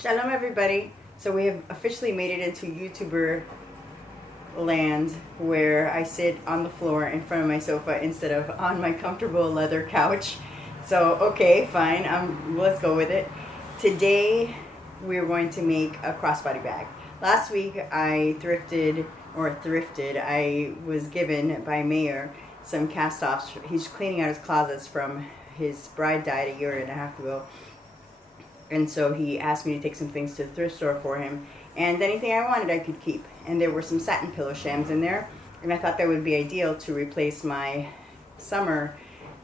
Shalom everybody. So we have officially made it into YouTuber land where I sit on the floor in front of my sofa instead of on my comfortable leather couch. So okay, fine, let's go with it. Today we're going to make a crossbody bag. Last week I thrifted, I was given by Mayor some cast-offs. He's cleaning out his closets from his bride died a year and a half ago. And so he asked me to take some things to the thrift store for him. And anything I wanted I could keep. And there were some satin pillow shams in there. And I thought that would be ideal to replace my summer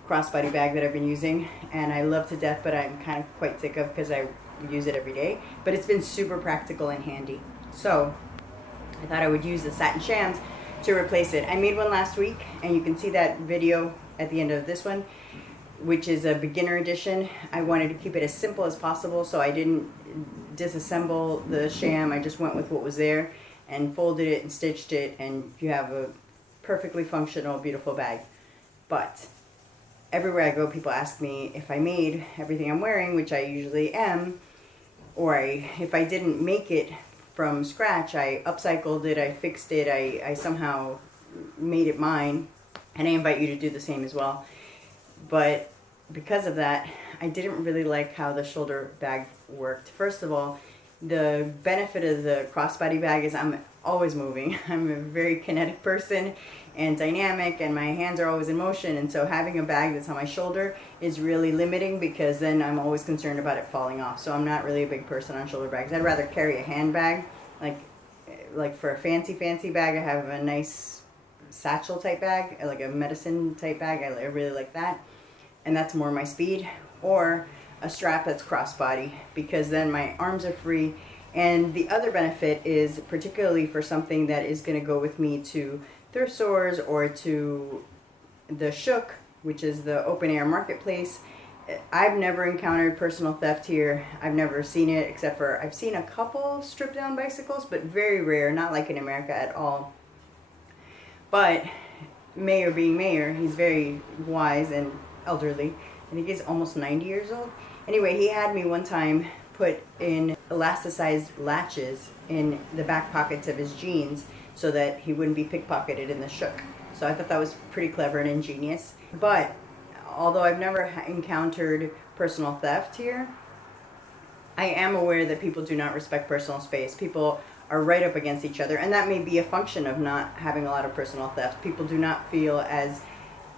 crossbody bag that I've been using. And I love to death, but I'm kind of quite sick of because I use it every day. But it's been super practical and handy. So I thought I would use the satin shams to replace it. I made one last week, and you can see that video at the end of this one, which is a beginner edition. I wanted to keep it as simple as possible, so I didn't disassemble the sham. I just went with what was there and folded it and stitched it, and you have a perfectly functional, beautiful bag. But everywhere I go, people ask me if I made everything I'm wearing, which I usually am, or if I didn't make it from scratch, I upcycled it, I fixed it, I somehow made it mine, and I invite you to do the same as well. But because of that, I didn't really like how the shoulder bag worked. First of all, the benefit of the crossbody bag is I'm always moving. I'm a very kinetic person and dynamic, and my hands are always in motion, and so having a bag that's on my shoulder is really limiting because then I'm always concerned about it falling off. So I'm not really a big person on shoulder bags. I'd rather carry a handbag. Like for a fancy bag, I have a nice satchel type bag, like a medicine type bag. I really like that, and that's more my speed. Or a strap that's crossbody, because then my arms are free. And the other benefit is, particularly for something that is going to go with me to thrift stores or to the Shook, which is the open air marketplace. I've never encountered personal theft here. I've never seen it, except for I've seen a couple stripped down bicycles, but very rare, not like in America at all. But Mayor being Mayor, he's very wise and elderly. I think he's almost 90 years old. Anyway, he had me one time put in elasticized latches in the back pockets of his jeans so that he wouldn't be pickpocketed in the Shook. So I thought that was pretty clever and ingenious. But although I've never encountered personal theft here, I am aware that people do not respect personal space. People are right up against each other, and that may be a function of not having a lot of personal theft. People do not feel as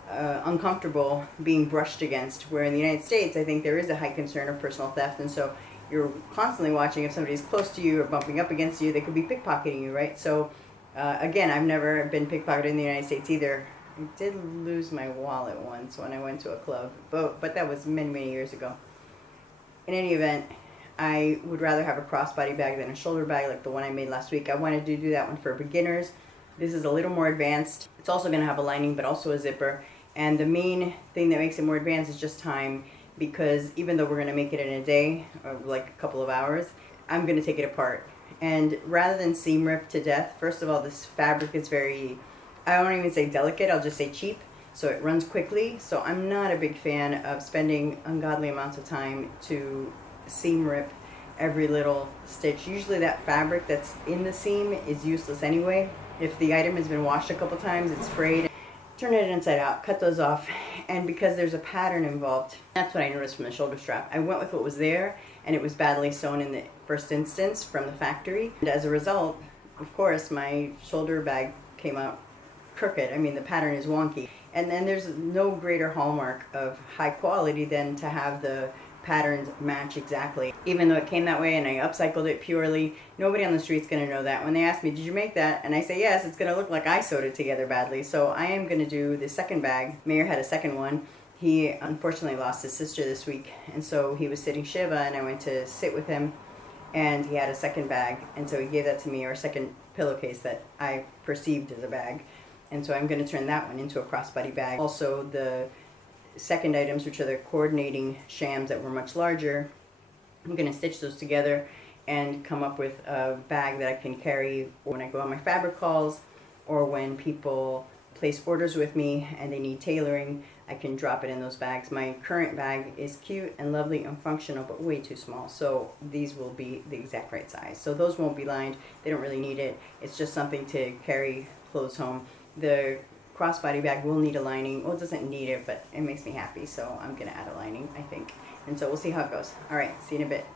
uncomfortable being brushed against, where in the United States I think there is a high concern of personal theft, and so you're constantly watching if somebody's close to you or bumping up against you, they could be pickpocketing you, right? So again, I've never been pickpocketed in the United States either. I did lose my wallet once when I went to a club, but that was many years ago. In any event, I would rather have a crossbody bag than a shoulder bag like the one I made last week. I wanted to do that one for beginners. This is a little more advanced. It's also going to have a lining, but also a zipper. And the main thing that makes it more advanced is just time, because even though we're going to make it in a day, or like a couple of hours, I'm going to take it apart. And rather than seam rip to death, first of all, this fabric is very, I won't even say delicate, I'll just say cheap. So it runs quickly. So I'm not a big fan of spending ungodly amounts of time to seam rip every little stitch. Usually that fabric that's in the seam is useless anyway. If the item has been washed a couple times, it's frayed. Turn it inside out, cut those off, and because there's a pattern involved, that's what I noticed from the shoulder strap. I went with what was there, and it was badly sewn in the first instance from the factory. And as a result, of course, my shoulder bag came out crooked. I mean, the pattern is wonky. And then there's no greater hallmark of high quality than to have the patterns match exactly. Even though it came that way and I upcycled it purely, nobody on the street's going to know that. When they ask me, did you make that? And I say yes, it's going to look like I sewed it together badly. So I am going to do the second bag. Mayor had a second one. He unfortunately lost his sister this week, and so he was sitting Shiva, and I went to sit with him, and he had a second bag, and so he gave that to me, or a second pillowcase that I perceived as a bag. And so I'm going to turn that one into a crossbody bag. Also, the second items, which are the coordinating shams that were much larger, I'm going to stitch those together and come up with a bag that I can carry when I go on my fabric calls, or when people place orders with me and they need tailoring. I can drop it in those bags. My current bag is cute and lovely and functional, but way too small. So these will be the exact right size. So those won't be lined. They don't really need it. It's just something to carry clothes home. The crossbody bag will need a lining. Well, it doesn't need it, but it makes me happy. So I'm going to add a lining, I think. And so we'll see how it goes. All right, see you in a bit.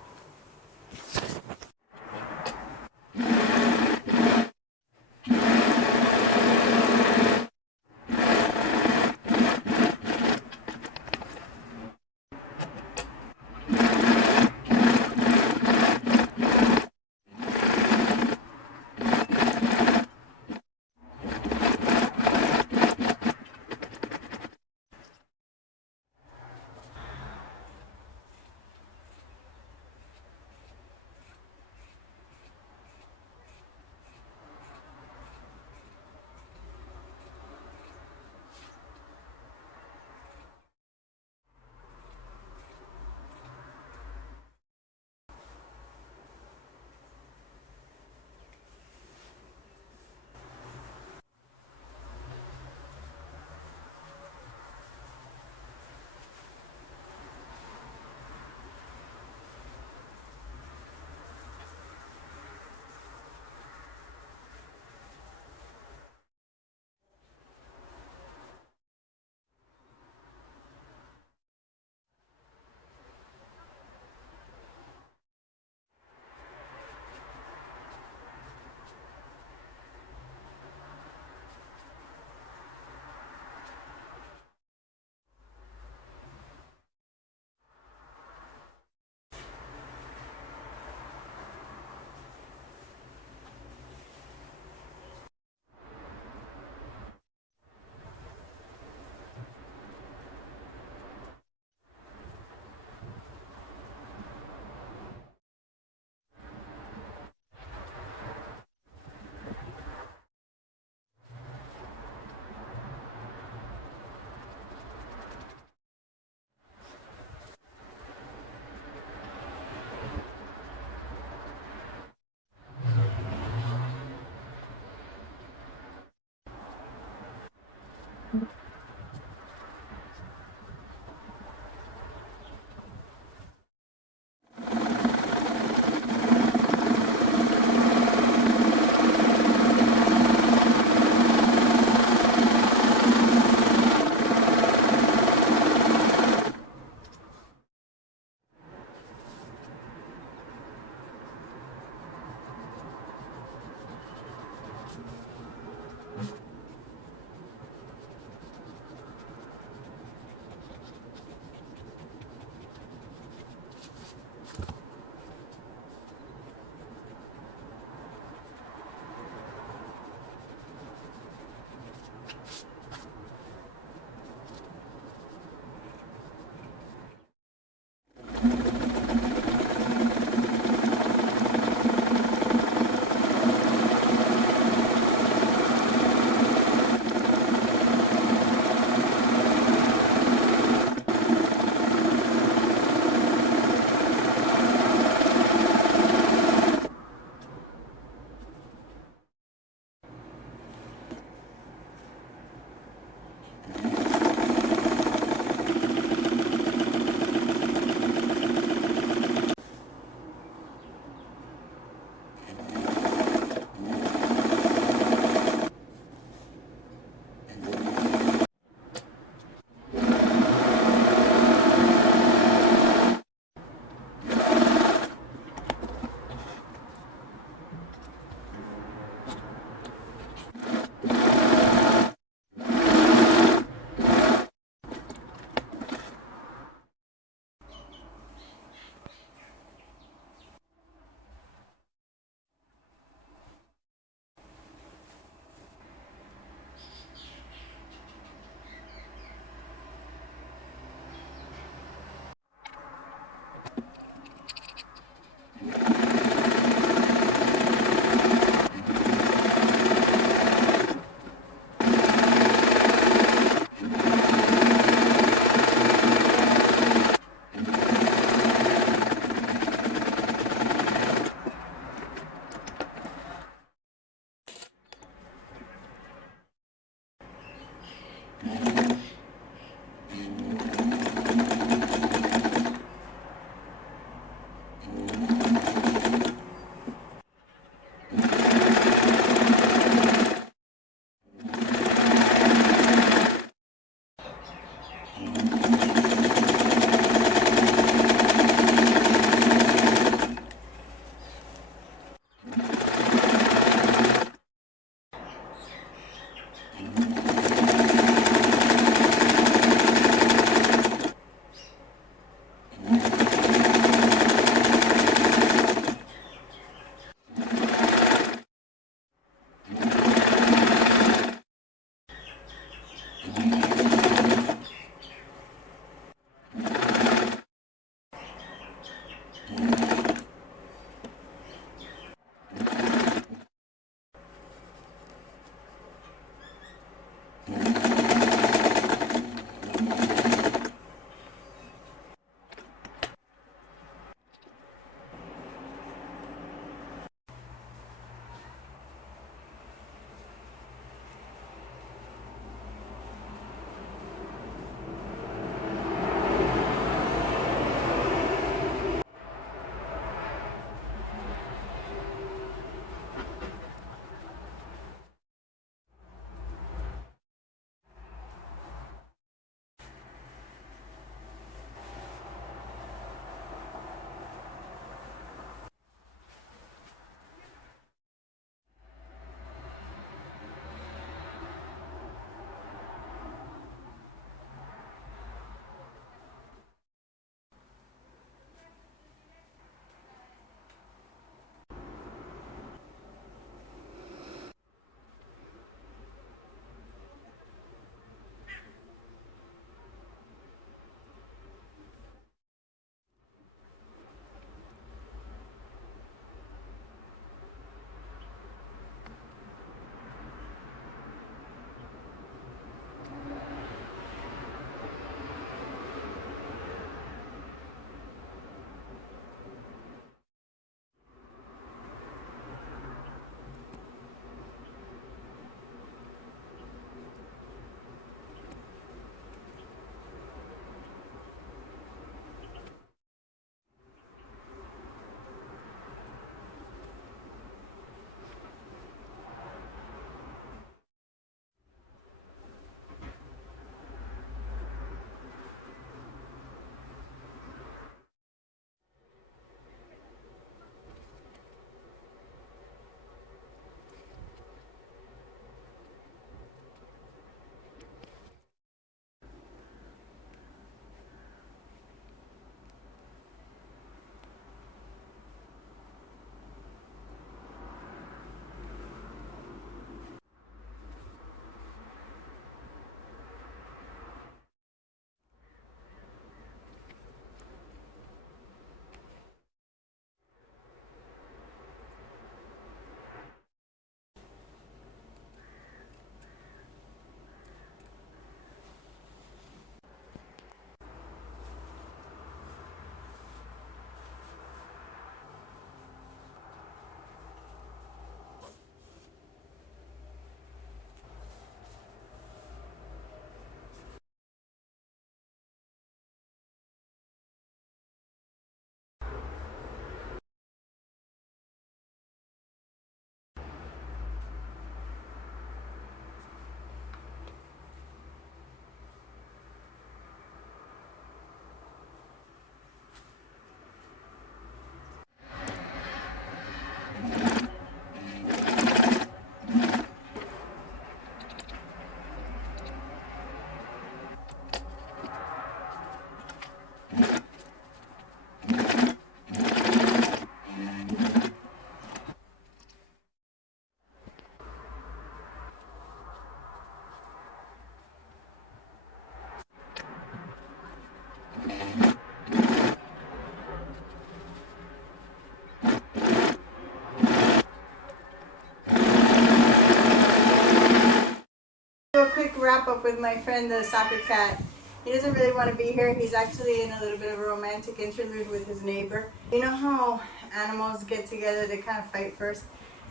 wrap up with my friend, the soccer cat. He doesn't really want to be here. He's actually in a little bit of a romantic interlude with his neighbor. You know how animals get together, they kind of fight first?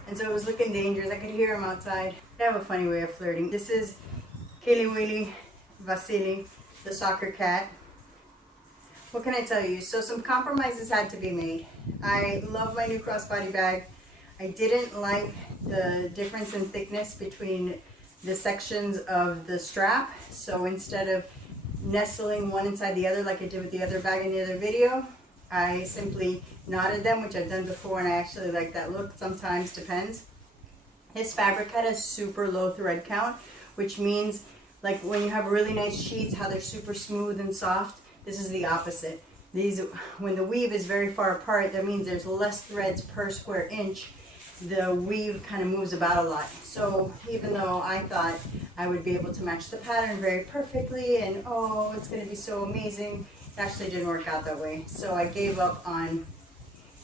And so it was looking dangerous. I could hear him outside. They have a funny way of flirting. This is Kili Vasily, the soccer cat. What can I tell you? So some compromises had to be made. I love my new crossbody bag. I didn't like the difference in thickness between the sections of the strap. So instead of nestling one inside the other like I did with the other bag in the other video, I simply knotted them, which I've done before, and I actually like that look. Sometimes depends. His fabric had a super low thread count, which means like when you have really nice sheets, how they're super smooth and soft, this is the opposite. These, when the weave is very far apart, that means there's less threads per square inch. The weave kind of moves about a lot. So even though I thought I would be able to match the pattern very perfectly and oh, it's going to be so amazing, it actually didn't work out that way. So I gave up on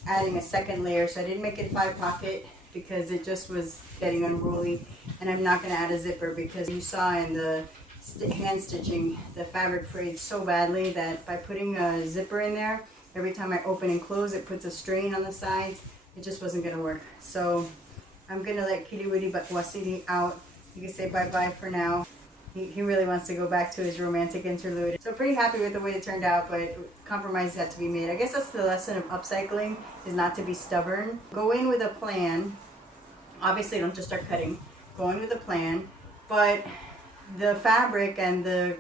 adding a second layer. So I didn't make it 5-pocket because it just was getting unruly. And I'm not going to add a zipper because you saw in the hand stitching, the fabric frayed so badly that by putting a zipper in there, every time I open and close, it puts a strain on the sides. It just wasn't going to work. So I'm going to let Kili Vasily out. You can say bye-bye for now. He really wants to go back to his romantic interlude. So pretty happy with the way it turned out, but compromises had to be made. I guess that's the lesson of upcycling, is not to be stubborn. Go in with a plan. Obviously, don't just start cutting. Go in with a plan. But the fabric and the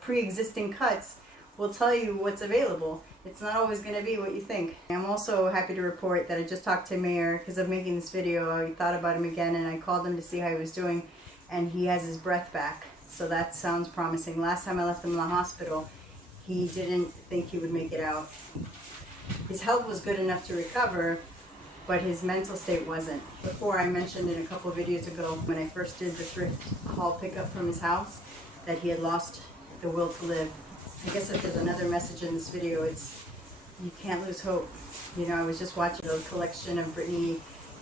pre-existing cuts will tell you what's available. It's not always going to be what you think. I'm also happy to report that I just talked to Mayor because of making this video. I thought about him again and I called him to see how he was doing, and he has his breath back. So that sounds promising. Last time I left him in the hospital, he didn't think he would make it out. His health was good enough to recover, but his mental state wasn't. Before, I mentioned in a couple videos ago when I first did the thrift haul pickup from his house that he had lost the will to live. I guess if there's another message in this video, it's you can't lose hope. You know, I was just watching a collection of Brittany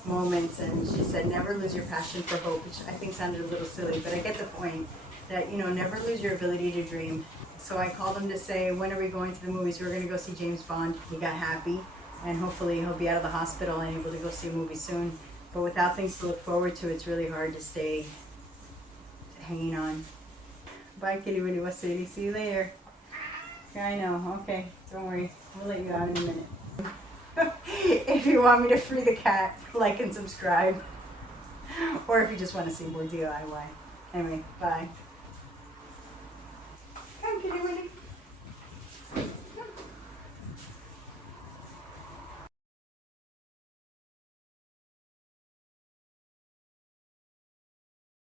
moments and she said never lose your passion for hope, which I think sounded a little silly, but I get the point that, you know, never lose your ability to dream. So I called him to say, when are we going to the movies? We're going to go see James Bond. He got happy and hopefully he'll be out of the hospital and able to go see a movie soon. But without things to look forward to, it's really hard to stay hanging on. Bye, Kili Vasily. See you later. Yeah, I know. Okay, don't worry. We'll let you out in a minute. If you want me to free the cat, like and subscribe. Or if you just want to see more DIY. Anyway, bye.